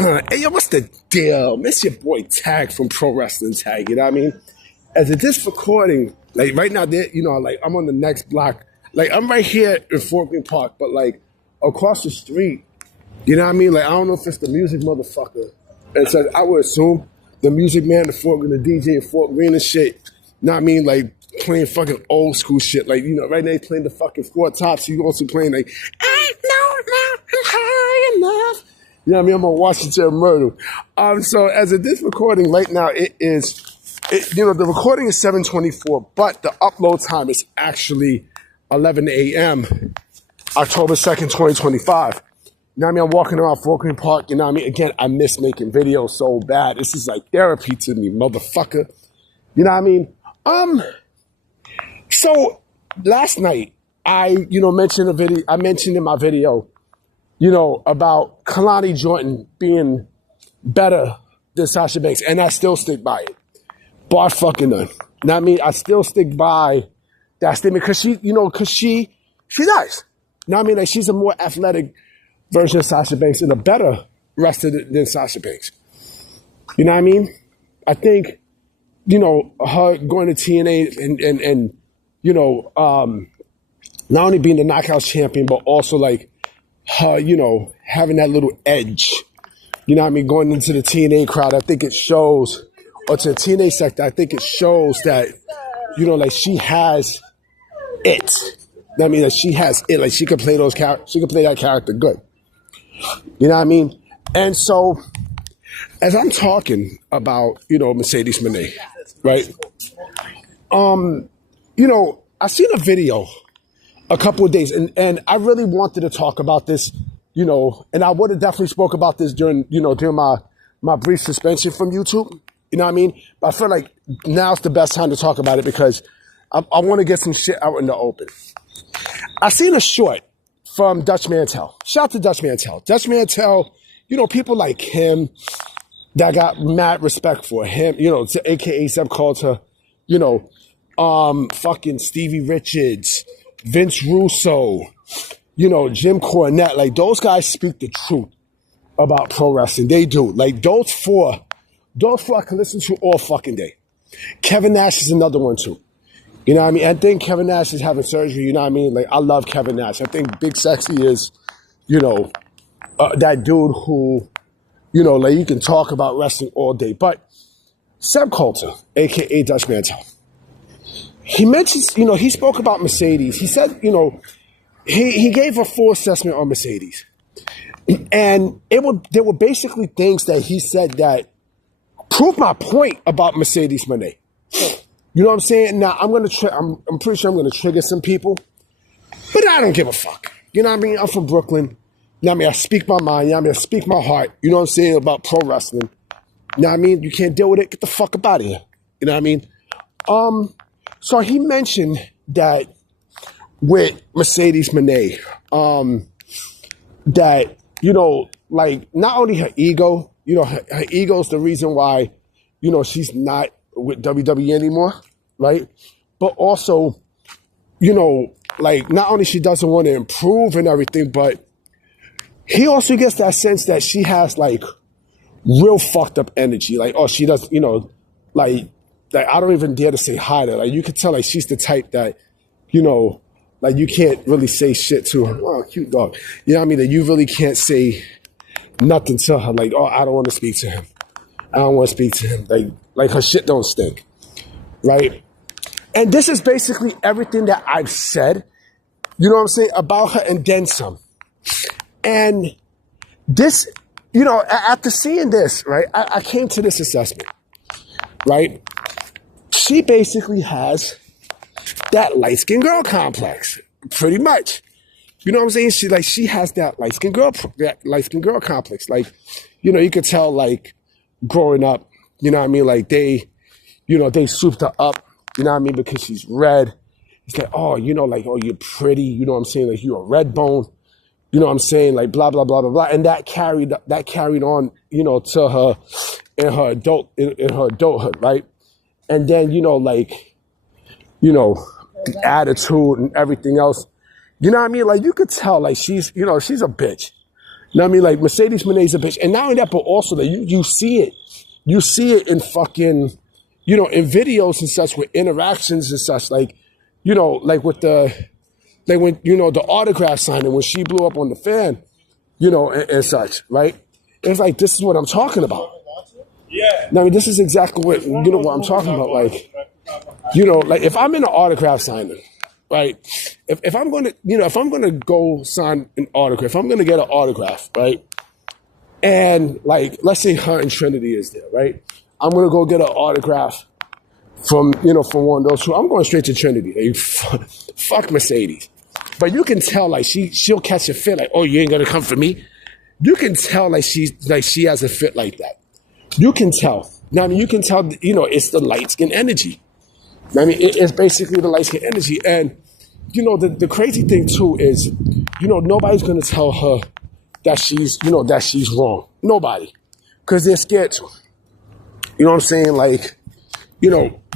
Hey, yo, what's the deal? Miss your boy Tag from Pro Wrestling Tag, you know what I mean? As of this recording, like right now, like I'm on the next block. Like I'm right here in Fort Greene Park, but like across the street, you know what I mean? Like I don't know if it's the music motherfucker. And so I would assume the music man, the DJ in Fort Greene and shit, you know what I mean? Like playing fucking old school shit. Like, you know, right now he's playing the fucking Four Tops. He's also playing like, ain't no mountain high enough. You know what I mean? I'm on Washington Murder. So as of this recording right now, the recording is 7:24, but the upload time is actually 11 a.m., October 2nd, 2025. You know what I mean? I'm walking around Fort Greene Park. You know what I mean? Again, I miss making videos so bad. This is like therapy to me, motherfucker. You know what I mean? So last night, I mentioned in my video, about Kalani Jordan being better than Sasha Banks, and I still stick by it. Bar fucking none. You know what I mean? I still stick by that statement because she's nice. You know what I mean? Like she's a more athletic version of Sasha Banks and a better wrestler than Sasha Banks. You know what I mean? I think, her going to TNA and not only being the Knockouts champion, but also like her, having that little edge, you know what I mean, going into the TNA crowd, I think it shows, or to the TNA sector, I think it shows that, like she has it. I mean, like she has it, like she can play that character good. You know what I mean? And so, as I'm talking about, Mercedes Mone, right? I seen a video a couple of days, and I really wanted to talk about this, and I would have definitely spoke about this during my brief suspension from YouTube, you know what I mean? But I feel like now's the best time to talk about it because I want to get some shit out in the open. I seen a short from Dutch Mantel. Shout out to Dutch Mantel. Dutch Mantel, people like him that got mad respect for him, AKA Seb Coulter, fucking Stevie Richards, Vince Russo, Jim Cornette, like those guys speak the truth about pro wrestling. They do. Like those four I can listen to all fucking day. Kevin Nash is another one too. You know what I mean? I think Kevin Nash is having surgery, you know what I mean? Like I love Kevin Nash. I think Big Sexy is, that dude who, like you can talk about wrestling all day. But Seb Coulter, AKA Dutch Mantel, he mentions, he spoke about Mercedes. He said, he gave a full assessment on Mercedes. And there were basically things that he said that proved my point about Mercedes Mone. You know what I'm saying? Now, I'm pretty sure I'm going to trigger some people, but I don't give a fuck. You know what I mean? I'm from Brooklyn. You know what I mean? I speak my mind. You know what I mean? I speak my heart. You know what I'm saying about pro wrestling. You know what I mean? You can't deal with it. Get the fuck up out of here. You know what I mean? So he mentioned that with Mercedes Mone, that, like not only her ego, her ego is the reason why, she's not with WWE anymore, right? But also, like not only she doesn't want to improve and everything, but he also gets that sense that she has like real fucked up energy. Like, oh, she does, like I don't even dare to say hi to her. Like you could tell like she's the type that, like you can't really say shit to her. Oh, cute dog. You know what I mean? That you really can't say nothing to her. Like, oh, I don't want to speak to him. I don't want to speak to him. Like her shit don't stink. Right? And this is basically everything that I've said, you know what I'm saying, about her and then some. And this, after seeing this, right, I came to this assessment, right? She basically has that light-skinned girl complex, pretty much. You know what I'm saying? She has that light-skinned girl complex. Like, you could tell, like, growing up, you know what I mean? Like, they souped her up, you know what I mean? Because she's red. It's like, oh, like, oh, you're pretty. You know what I'm saying? Like, you're a red bone. You know what I'm saying? Like, blah, blah, blah, blah, blah. And that carried on, to her in her adulthood, right? And then, the attitude and everything else. You know what I mean? Like, you could tell, like, she's a bitch. You know what I mean? Like Mercedes Mone's a bitch. And not only that, but also that you see it. You see it in fucking, in videos and such with interactions and such. Like, like with like when, the autograph signing, when she blew up on the fan, and such, right? It's like, this is what I'm talking about. Yeah. I mean, this is exactly what, what I'm talking about. Like, like if I'm in an autograph signing, right? If I'm going to, if I'm going to go sign an autograph, if I'm going to get an autograph, right? And like, let's say her and Trinity is there, right? I'm going to go get an autograph from one of those two. I'm going straight to Trinity. Like, fuck Mercedes. But you can tell, like, she'll catch a fit, like, oh, you ain't going to come for me? You can tell, like, she has a fit like that. You can tell. Now, I mean, you can tell, it's the light skin energy. I mean, it's basically the light skin energy. And, the crazy thing, too, is, nobody's going to tell her that she's wrong. Nobody. Because they're scared to. You know what I'm saying? Like,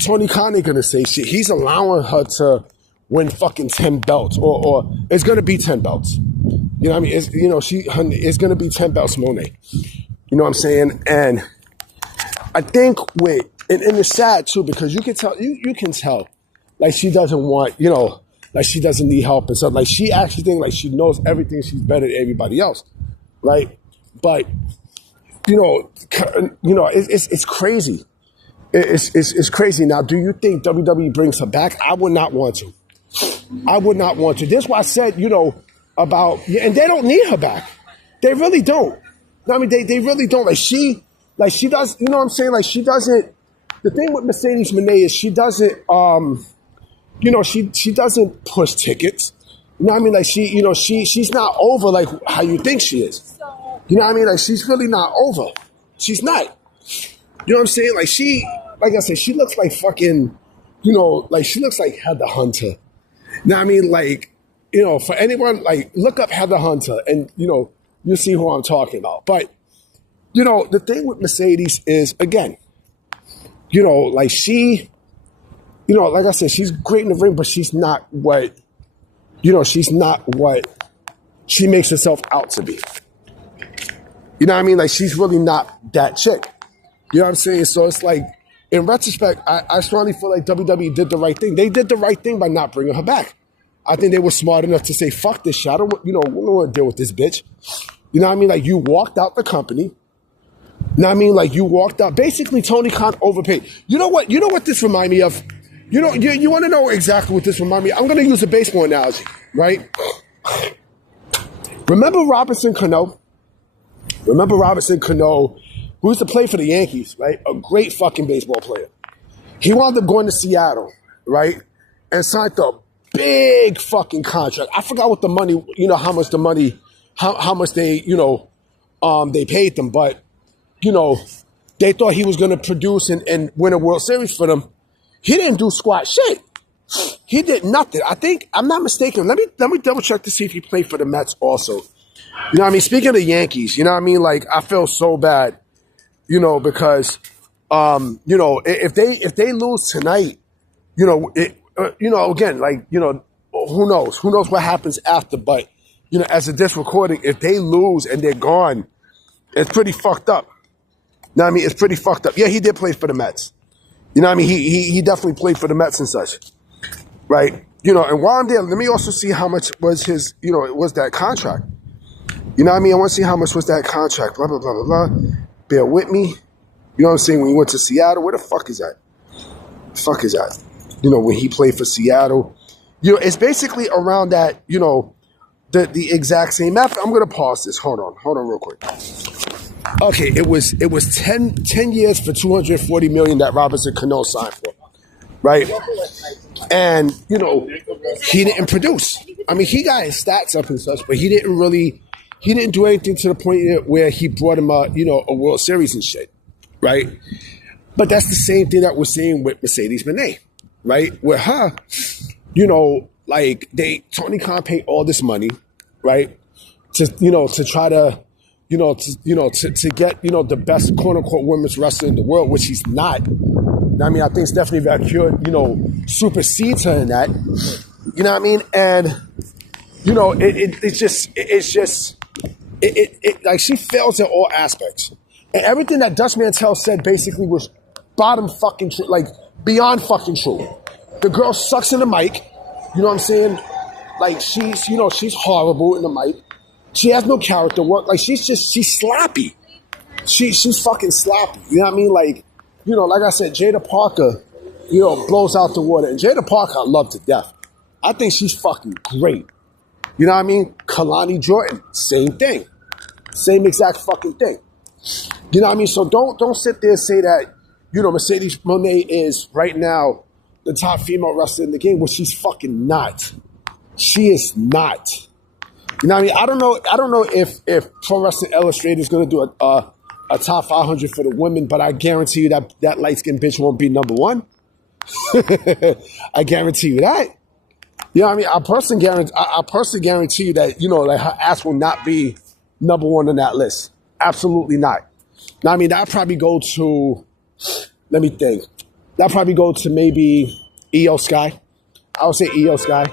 Tony Khan ain't going to say shit. He's allowing her to win fucking 10 belts. Or it's going to be 10 belts. You know what I mean? It's going to be 10 belts, Monet. You know what I'm saying? And I think and it's sad, too, because you can tell, like, she doesn't want, like, she doesn't need help and stuff. Like, she actually thinks, like, she knows everything. She's better than everybody else. Right? But, it's crazy. It's crazy. Now, do you think WWE brings her back? I would not want to. I would not want to. This is why I said, about, and they don't need her back. They really don't. I mean, they really don't. Like she does, you know what I'm saying? Like she doesn't, the thing with Mercedes Mone is she doesn't, she doesn't push tickets. You know what I mean? Like she's not over like how you think she is. You know what I mean? Like she's really not over. She's not. You know what I'm saying? Like I said, she looks like fucking, like she looks like Heather Hunter. You know what I mean? Like, for anyone, like look up Heather Hunter and, you'll see who I'm talking about. But, the thing with Mercedes is, again, like she, like I said, she's great in the ring, but she's not what she makes herself out to be. You know what I mean? Like she's really not that chick. You know what I'm saying? So it's like, in retrospect, I strongly feel like WWE did the right thing. They did the right thing by not bringing her back. I think they were smart enough to say, fuck this shit. I don't, we don't want to deal with this bitch. You know what I mean? Like, you walked out the company. You know what I mean? Like, you walked out. Basically, Tony Khan overpaid. You know what this remind me of? You want to know exactly what this remind me of? I'm going to use a baseball analogy, right? Remember Robinson Cano? Who used to play for the Yankees, right? A great fucking baseball player. He wound up going to Seattle, right? And signed a big fucking contract. I forgot what the money, how much the money, how much they, they paid them. But, they thought he was going to produce and win a World Series for them. He didn't do squat shit. He did nothing. I think, I'm not mistaken. Let me double check to see if he played for the Mets also. You know what I mean? Speaking of the Yankees, you know what I mean? Like, I feel so bad. Because, if they lose tonight, again, like, who knows? Who knows what happens after? But, as of this recording, if they lose and they're gone, it's pretty fucked up. You know what I mean? It's pretty fucked up. Yeah, he did play for the Mets. You know what I mean? He definitely played for the Mets and such. Right? And while I'm there, let me also see how much was his, was that contract. You know what I mean? I want to see how much was that contract. Blah, blah, blah, blah, blah. Bear with me. You know what I'm saying? When he went to Seattle, where the fuck is that? When he played for Seattle. It's basically around that, the exact same map. I'm going to pause this. Hold on real quick. Okay, it was 10 years for $240 million that Robinson Cano signed for. Right? And, he didn't produce. I mean, he got his stats up and such, but he didn't do anything to the point where he brought him a World Series and shit, right? But that's the same thing that we're seeing with Mercedes Mone, right? With her, like Tony Khan paid all this money, right? To try to, to get, the best quote unquote women's wrestler in the world, which he's not. I mean, I think Stephanie Valkyrie, supersedes her in that. You know what I mean? And, it's just, Like she fails in all aspects. And everything that Dutch Mantel said basically was bottom fucking true, like beyond fucking true. The girl sucks in the mic. You know what I'm saying? Like she's horrible in the mic. She has no character work. Like she's sloppy. She's fucking sloppy. You know what I mean? Like, like I said, Jada Parker, blows out the water. And Jada Parker I love to death. I think she's fucking great. You know what I mean? Kalani Jordan, same thing. Same exact fucking thing. You know what I mean? So don't sit there and say that, Mercedes Mone is right now the top female wrestler in the game. Well, she's fucking not. She is not. You know what I mean? I don't know if Pro Wrestling Illustrated is going to do a top 500 for the women, but I guarantee you that light-skinned bitch won't be number one. I guarantee you that. You know what I mean? I personally guarantee you that, like her ass will not be number one on that list. Absolutely not. Now, I mean, that'll probably go to, let me think. That'll probably go to maybe EO Sky. I would say EO Sky.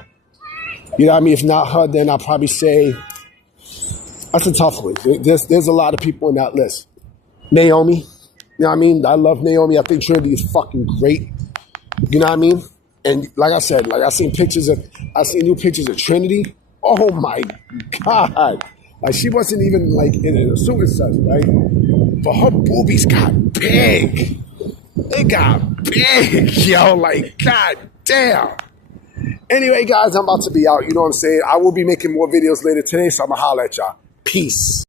You know what I mean? If not her, then I'll probably say, that's a tough one. There's a lot of people on that list. Naomi. You know what I mean? I love Naomi. I think Trinity is fucking great. You know what I mean? And like I said, I seen new pictures of Trinity. Oh my God. Like she wasn't even like in a suit and such, right? But her boobies got big. They got big, yo. Like, God damn. Anyway, guys, I'm about to be out. You know what I'm saying? I will be making more videos later today, so I'm going to holler at y'all. Peace.